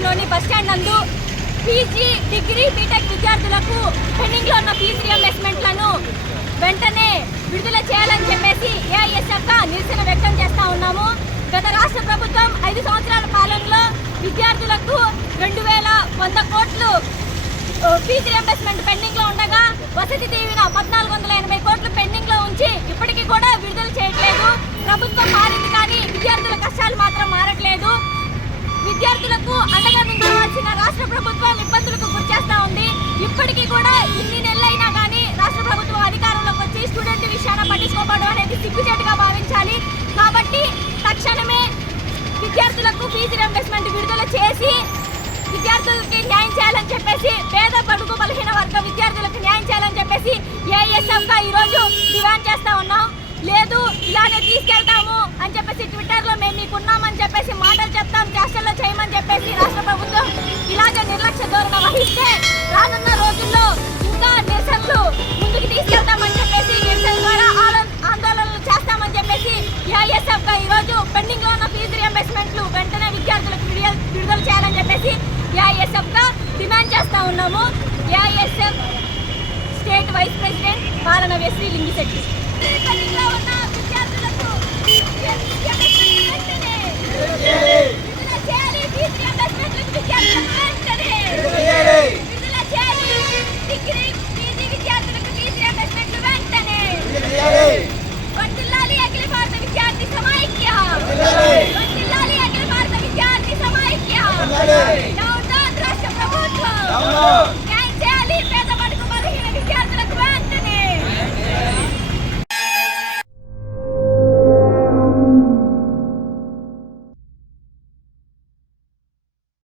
నగరంలోని బస్టాండ్ నందు PG degree BTech విద్యార్థులకు పెండింగ్లో ఉన్న ఫీజు రియంబర్స్మెంట్లను వెంటనే విడుదల చేయాలని చెప్పేసి ఏఐఎస్ఎఫ్ నిరసన వ్యక్తం చేస్తా ఉన్నాము. గత రాష్ట్ర ప్రభుత్వం ఐదు సంవత్సరాల పాలనలో విద్యార్థులకు రెండు వేల వంద కోట్లు ఫీజు రియంబర్స్మెంట్ పెండింగ్లో ఉండగా వసతి దీవిన పద్నాలుగు వందల ఎనభై కోట్లు పెండింగ్ ఇప్పటికీ కూడా ఇన్ని నెలలైనా కానీ రాష్ట్ర ప్రభుత్వం అధికారంలోకి వచ్చి స్టూడెంట్ విషయాన్ని పట్టించుకోవడం అనేది సిగ్గుచేటుగా భావించాలి. కాబట్టి తక్షణమే విద్యార్థులకు ఫీజు రియంబర్స్మెంట్ విడుదల చేసి విద్యార్థులకి న్యాయం చేయాలని చెప్పేసి పేద పడుగు బలహీన వర్గ విద్యార్థులకు న్యాయం చేయాలని చెప్పేసి ఏఎస్ఎఫ్గా ఈరోజు డిమాండ్ చేస్తా ఉన్నాం. లేదు ఇలానే తీసుకెళ్తాము అని చెప్పేసి ట్విట్టర్లో మేము మీకు ఉన్నామని చెప్పేసి మాటలు చెప్తాం చేష్టల్లో చేయమని చెప్పేసి చేస్తా ఉన్నాము ఏఐఎస్ఎఫ్ స్టేట్ వైస్ ప్రెసిడెంట్ పాలన వేసి లింగిశెట్టి.